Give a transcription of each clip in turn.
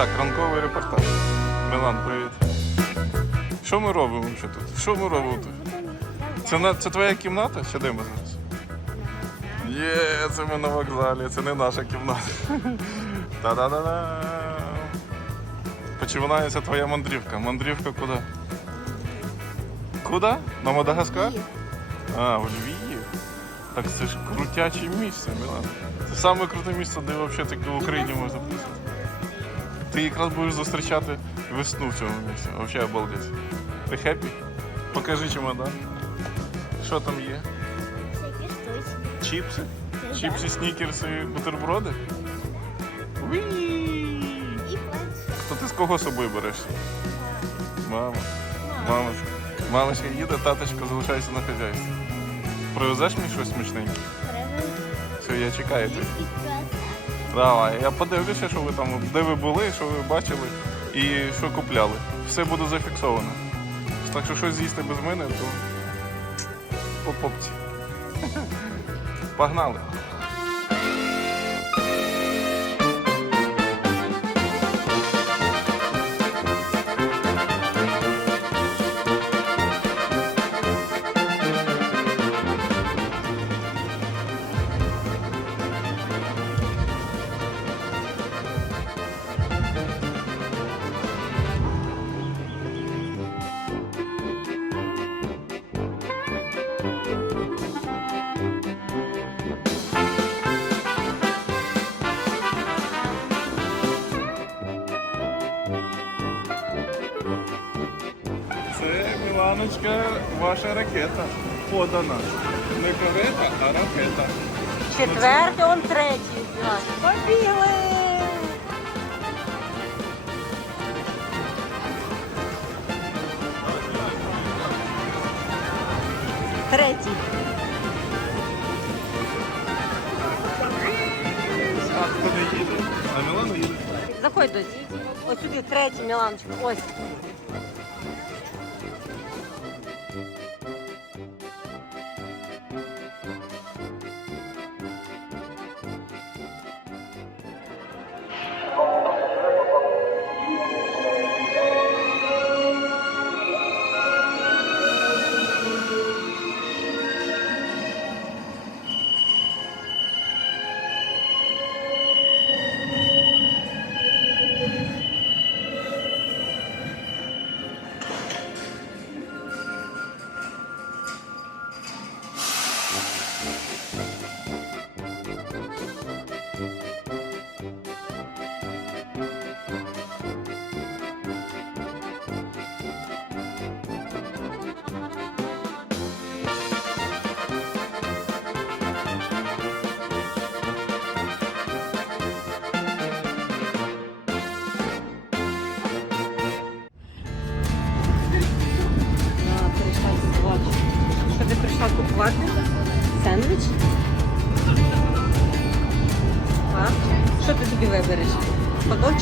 Так, ранковий репортаж. Милан, привіт. Що ми робимо ще тут? Що ми робимо тут? Це, це твоя кімната? Чи де ми зараз? Є, це ми на вокзалі, це не наша кімната. Та-да-да-да. Починається твоя мандрівка. Мандрівка куди? Куди? На Мадагаскар? А, в Львів. Так це ж крутяче місце, Мілан. Це саме круте місце, де взагалі в Україні можна писати. Ти якраз будеш зустрічати весну в цьому місці. Взагалі обалдеть. Ти хеппі? Покажи чемодан. Що там є? Всякі штучки. Чіпси? Чіпси, снікерси, бутерброди? Уі! І планшет. То ти з кого з собою береш? Мама. Мамочка. Мамочка їде, таточка залишається на хазяйстві. Привезеш мені щось смачненьке? Все, я чекаю тебе. Давай, я подивлюся, що ви там, де ви були, що ви бачили і що купляли. Все буде зафіксовано. Так що щось з'їсти без мене, то по попці. Погнали. Міланочка, ваша ракета подана. Не карета, а ракета. Четвертий, он третій. Побігли! Третій. А хто не їде? А Мілана їде. Заходь дось. Ось сюди третій, Міланочка. Ось.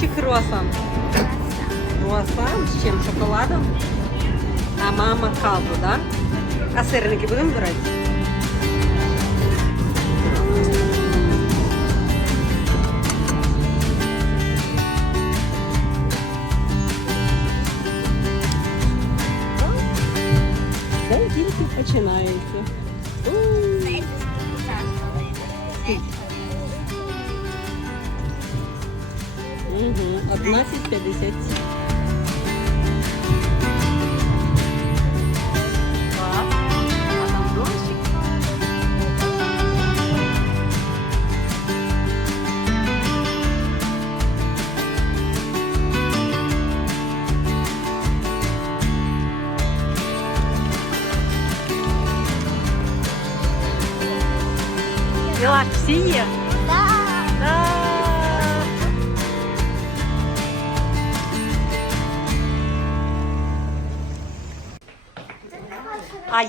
Чи круасан? Круасан з чим? Шоколадом? А мама каву. Да? А сирники будемо брати? Тільки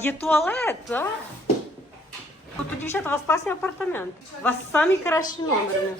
є туалет, так? Тут у дівчат у вас класний апартамент. У вас самі кращі номери.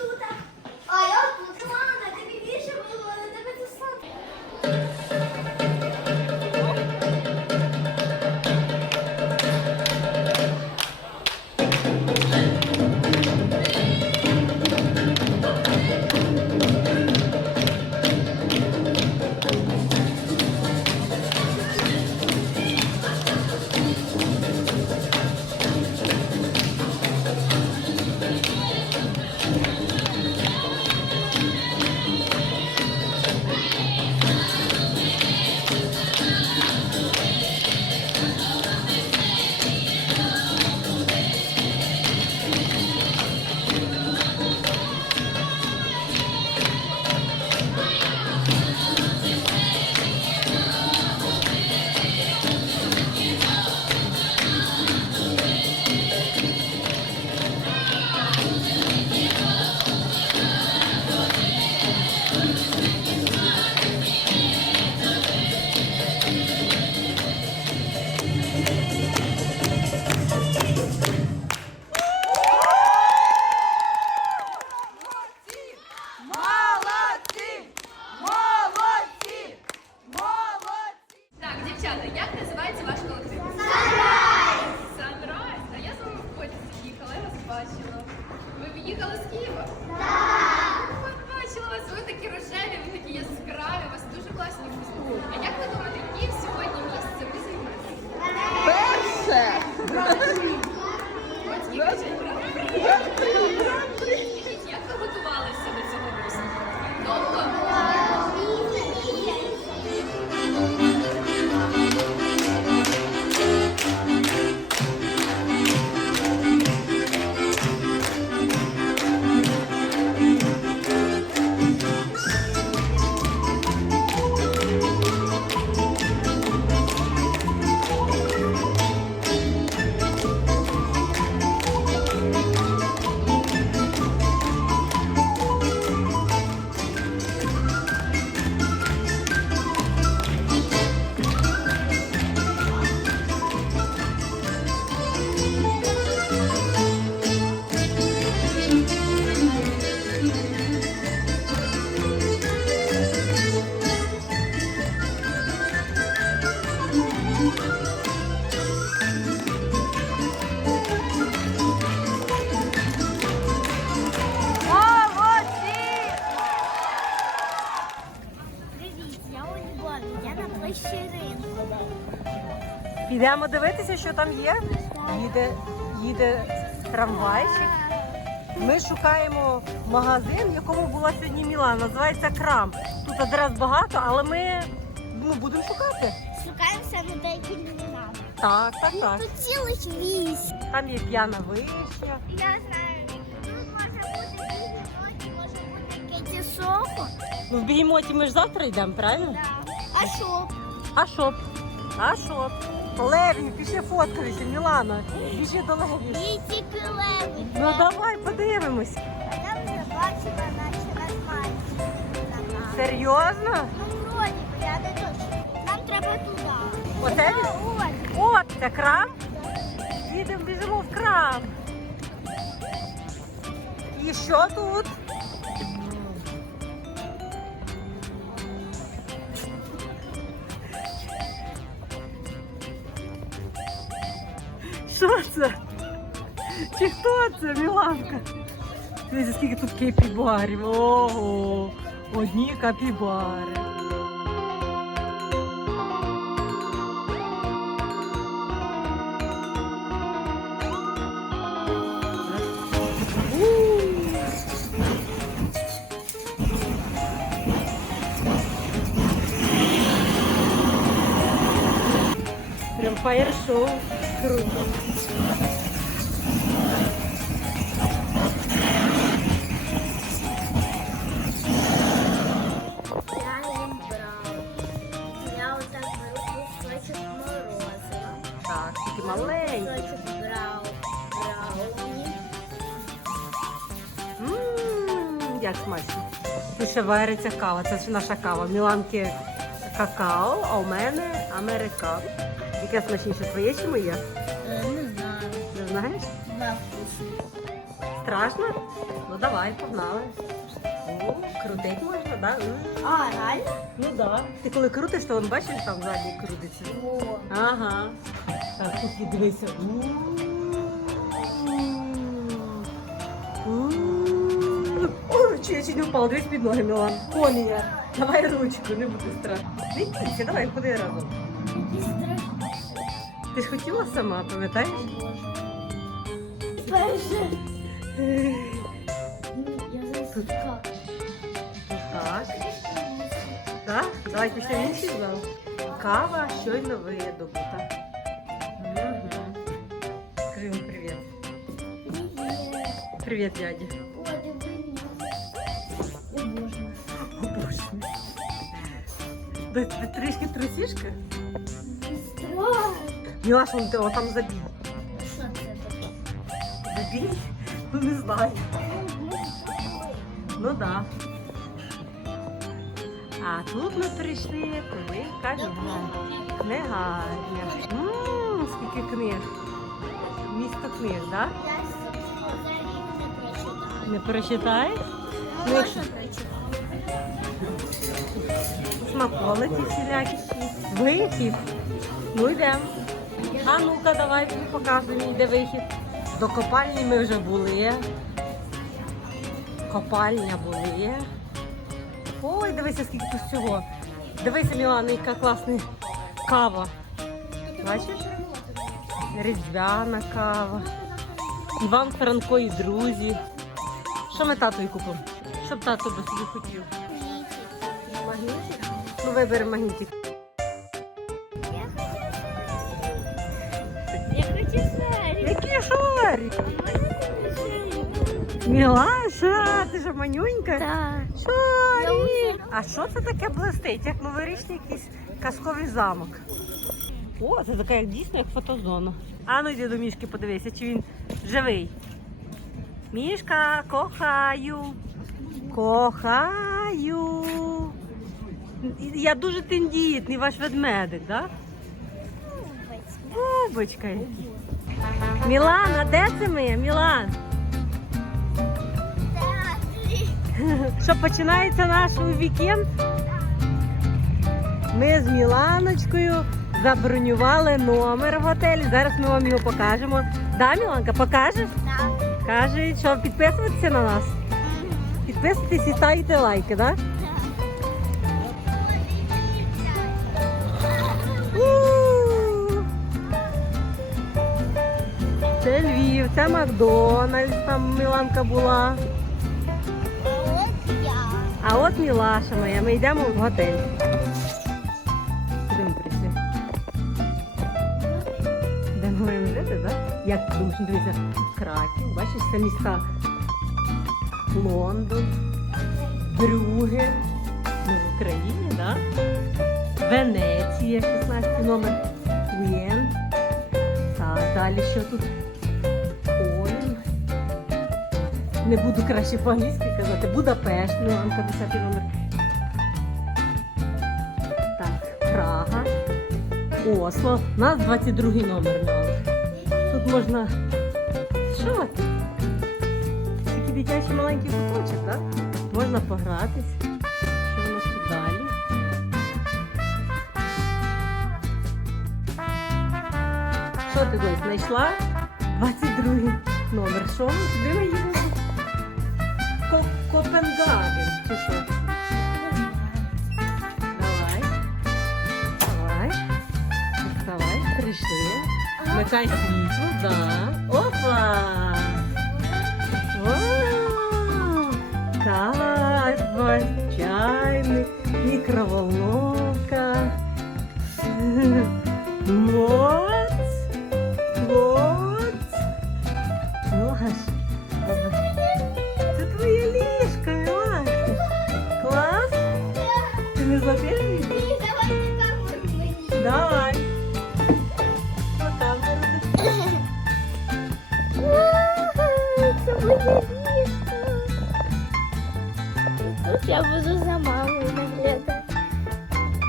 Підемо дивитися, що там є. Їде, їде трамвайчик. Ми шукаємо магазин, в якому була сьогодні Міла. Називається Крам. Тут адрес багато, але ми ну, будемо шукати. Шукаємо саме деякі номера. Так, так, так. Тут цілих вісім. Там є п'яна вишня. Я знаю, тут може бути може бути Кеті Сохо. Ну, в бігемоті ми ж завтра йдемо, правильно? Да. А що? А що? А що? Б? Леві, пішли фоткатися, Мілана. Пішли до Леві. І тільки леви. Ну давай подивимось. А там вже бачила, наче нормально. Серйозно? Ну, вроді, би, я не точно. Нам треба туди. Оце? А. От, це крам. Їдемо, біжимо в крам. І що тут? Чи хто це, Міланка? Дивіться, скільки тут капібарів. Ого, одні капібари. Прям фаєр-шоу. Круто. Вариться кава. Це ж наша кава. В Міланки какао, а у мене американо. Яке смачніше твоє чи моє? Е, Не знаю. Не знаєш? Страшно? Ну давай, погнали. О, крутить можна, так? Да? М. А, реально? Ну так. Да. Ти коли крутиш, то вон бачиш, там ззаді крутиться. О. Ага. Так, тут і дивися. Чи я чуть не впала, дивись під ноги, Мілан. Колія. Давай ручку, не буде страшно. Не давай, ходи разом. Ти ж хотіла сама, пам'ятаєш? Перше. Я зараз. Так. Так? Давай пішли в інший зал. Кава щойно видобута. Угу. Скажи йому привіт. Привіт. Привіт, трішки трусішка? Страх. Мілаш, он ти там забій. Що це таке? Забій? Ну не знаю. Ну да. А тут ми прийшли, коли книгарня. Книгарня. Ммм, скільки книг. Місто книг, так? Я взагалі не прочитаєш? Ну, якщо-? Смаколики всілякі. Вихід. Ну йдемо. А ну-ка, давай тобі покажемо, де вихід. До копальні ми вже були. Копальня були. Ой, дивися, скільки тут всього. Дивися, Мілана, яка класна кава. Бачиш? Різдвяна кава. Іван Франко і друзі. Що ми татові купимо? Що б тато би собі хотів? Магнітик? Ну вибери магнітик. Я хочу шарик. Який шарик? Мілаша, ти ж манюнька. Так. Шарик. А що це таке блистить? Як новорічний якийсь казковий замок. О, це така як дійсно як фотозона. А ну йди до мішки подивися, чи він живий. Мішка, кохаю. Кохаю. Я дуже тендітний, ваш ведмедик, так? Да? Бубочка. який. Мілана, де це ми? Мілан? Що починається наш вікенд? Ми з Міланочкою забронювали номер в готелі. Зараз ми вам його покажемо. Да, Міланка, покажеш? Так. Каже, що підписуватися на нас. Підписуйтесь і ставте лайки, так? У! Це Макдональдс, там Міланка була. От я. А от Мілаша моя, ми йдемо в готель. Куди ми прийшли? Де ми маємо жити, так? Як ти думаєш, ну, дивися, Краків, бачиш, це міста Лондон, Брюге, ми в Україні, так? Венеція, 16 номер, Уєн. Так, далі що тут? Не буду краще по-англійськи казати. Будапешт, Міланка, 10 номер. Так, Прага. Осло. У нас 22 номер. Тут можна. Що? Такий дитячий маленький куточок, так? Можна погратись. Що у нас тут далі? Що ти знайшла? 22 номер. Що ми? Куди ми їдемо? Ко- Копенгаген чи що? Давай. Давай. Вставай, прийшли. Вмикай світло, да. Опа! Вау! Кайф, чайник, мікроволновка. Моц! Я буду за мамою наглядати.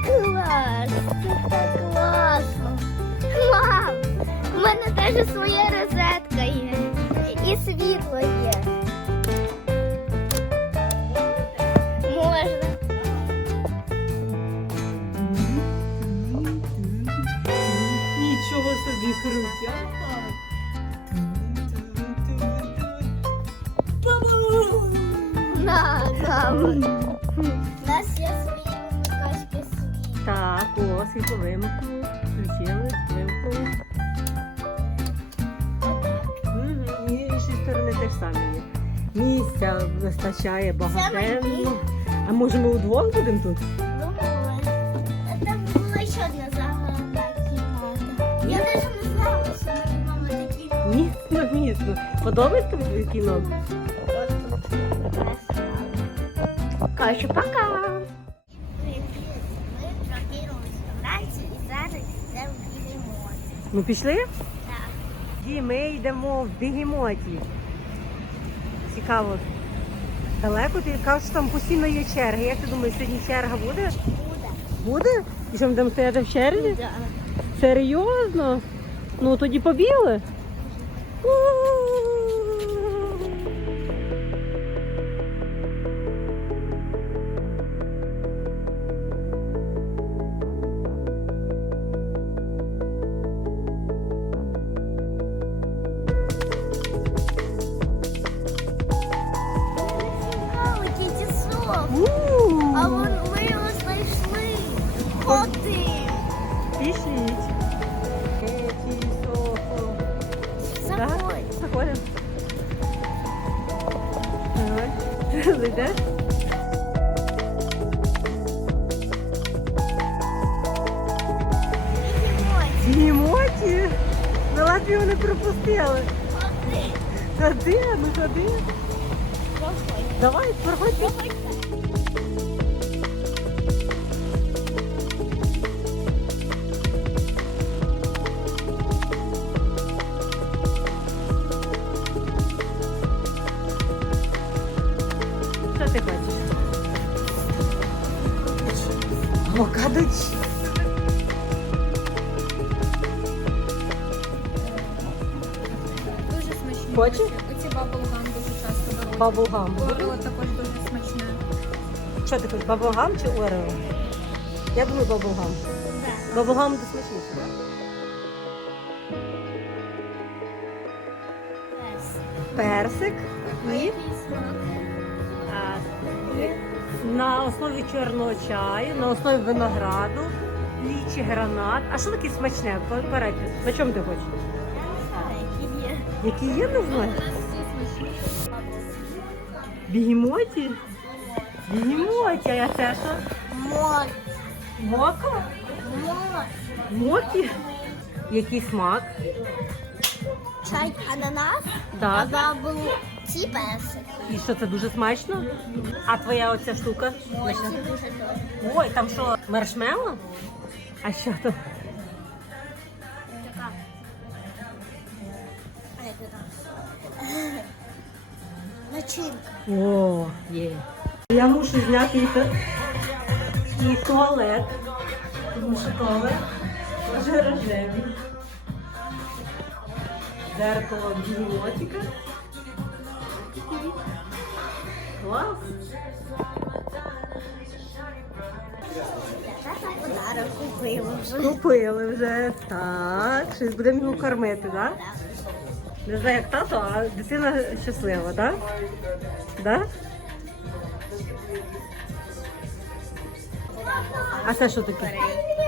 Клас, це так класно. Мам, у мене теж своя вистачає багатенно. А може ми удвох будемо тут? Там була ще одна загальна кімната. Я навіть не знала, що ми мама такі. Міцно, міцно. Подобається тобі кіно? Кажу, пока. Ми прокинулися вранці і зараз йдемо в Бігемот. Ну пішли? Так. Ми йдемо в бігемоті. Цікаво. Далеко ти кажеш, що там постійно є черги. Як ти думаєш, сьогодні черга буде? Буде. Буде? І що ми будемо стояти в черзі? Серйозно? Ну тоді побігли. У-у-у. Хочеш? Оці баблгам дуже часто беруть. Баблгам. Орео також дуже смачне. Що ти хочеш, баблгам чи орео? Я думаю, баблгам. Баблгам буде смачніше, так? Персик і на основі чорного чаю, на основі винограду, лічі, гранат. А що таке смачне? Перед. На чому ти хочеш? Які є, не знаю. Бігемоті? Бігемоті, а це що? Мор. Мока? Мор. Мокі? Який смак? Чай ананас, а Так. бабл ті персик. І що це дуже смачно? А твоя оця штука? Ці дуже теж. Ой, там що, маршмелло? А що там? Начинка. О, є. Я мушу зняти і, і туалет. Тому що туалет вже рожевий. Зеркало бігемотика. Клас. Подарок купила вже. Купили вже. Так. Щось будемо його кормити, так? Да? Не знаю, як тато, а дитина щаслива, так? Да? А це що таке?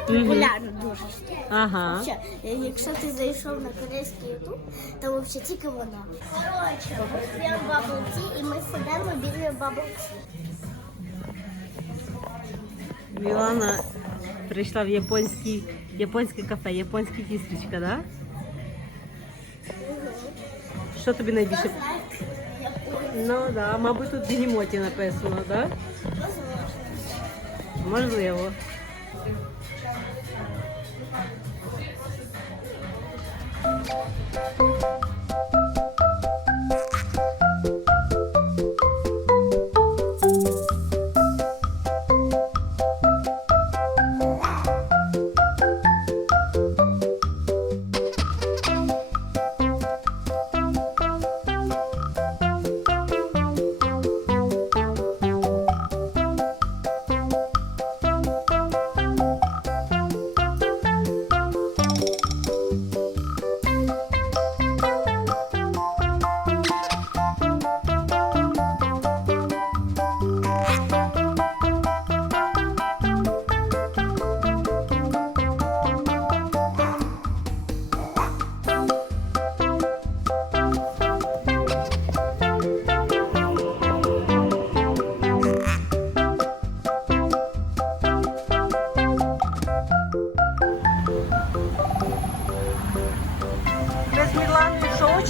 Популярно дуже. Ага. Якщо ти зайшов на корейський ютуб, то взагалі тільки воно. Коротше, ми п'ємо бабл ті і ми сидимо біля бабл ті. Мілана прийшла в японський, японське кафе, японське тістечка, да? Що тобі найбільше? Ну так, да, мабуть, тут бігемоті написано, так? Да? Можливо. Ми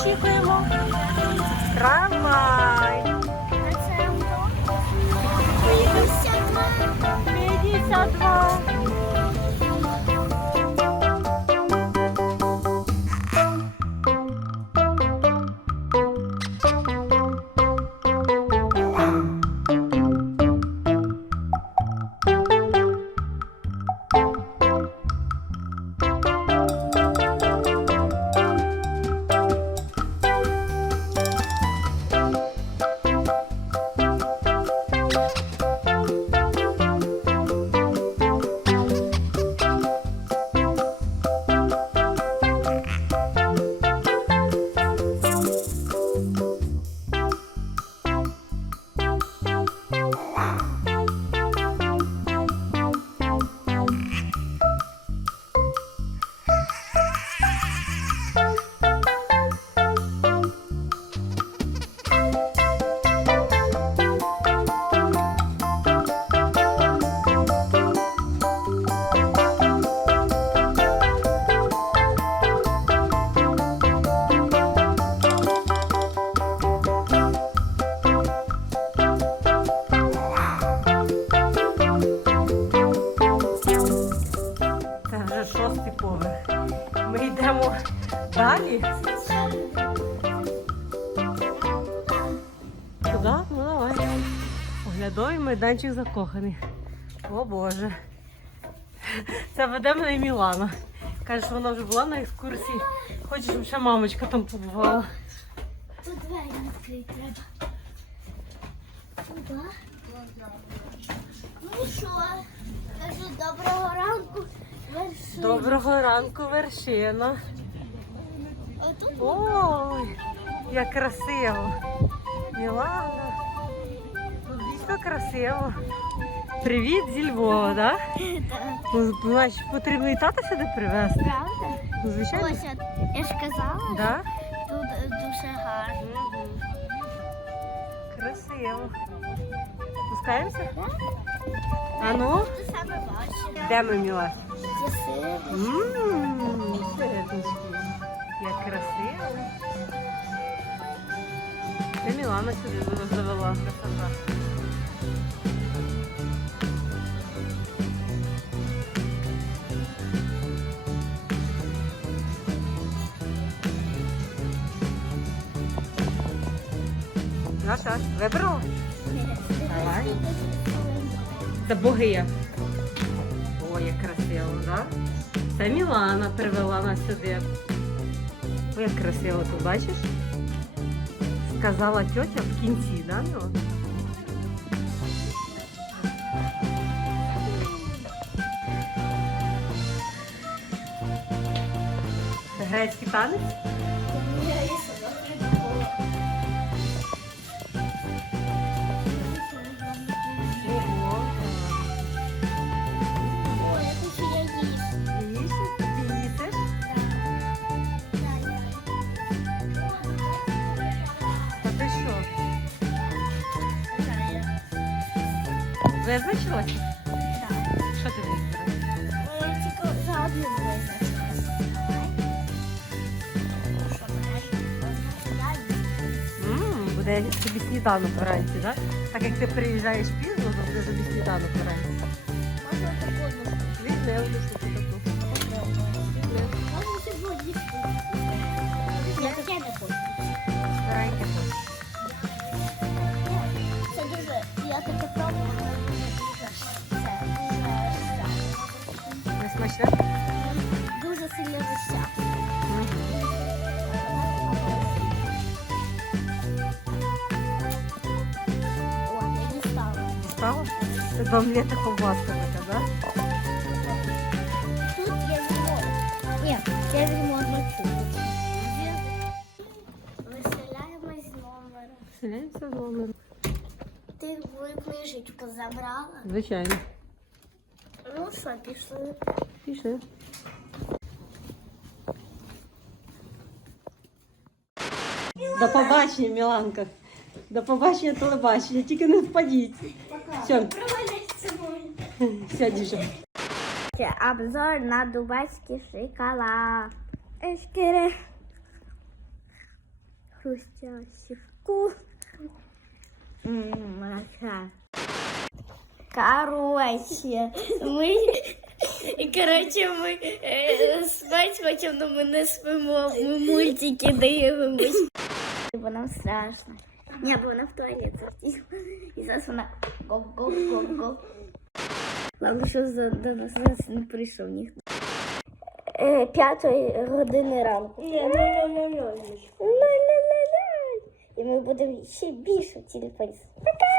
Очікуємо? Трамвай. А це хто? 52. 52. майданчик закоханий. О Боже. Це веде мене Мілана. Каже, що вона вже була на екскурсії. Хоче, щоб ще мамочка там побувала. Тут двері відкрити треба. Туди. Ну і що? Кажу, доброго ранку. Вершина. Доброго ранку, вершина. Ой, як красиво. Мілана. Тут красиво. Привіт зі Львова, так? Ну, значить, потрібно і тата сюди привезти. правда? Ну, звичайно. Ось, я ж казала, Да? тут е, дуже гарно. Красиво. Спускаємося? А ну, Ти саме бачиш. де ми міла? Це сир. Ммм, сирнички. Як красиво. Це Мілана сюди завела красота. Ну що, вибрала? Давай. Це боги. Ой, як красиво, так? Да? Це Мілана привела нас сюди. Ой, як красиво тут бачиш? Сказала тетя в кінці, да, Міла? Грецький танець? Ого. Їсти. Їсиш? Ти їсиш? Та ти що? Визначилася? М, собі сніданок вранці, так? Так як ти приїжджаєш пізно, то ти собі сніданок вранці. Можна таку одну. Це до омлета ковбаска така, так? Тут я візьму. Ні, я візьму одну чубу. Виселяємось з номера. Вселяємося з номером. Ти твою книжечку забрала? Звичайно. Ну що, пішли. Пішли. До побачення, Міланка. До побачення телебачення. Тільки не впадіть. Все, Все, дівчата. Обзор на дубайський шоколад. Ешкере. Хрустящий вкус. Короче, ми... Короче, ми е, спать хочемо, але ми не спимо. Ми мультики дивимось. Бо нам страшно. Ні, бо вона в туалет захотіла. І зараз вона гоп-гоп-гоп-гоп. Ладно, що за, до нас зараз не прийшов ніхто. Е, п'ятої години ранку. Ля-ля-ля-ля. Ля-ля-ля-ля. І ми будемо ще більше в телефоні. Пока!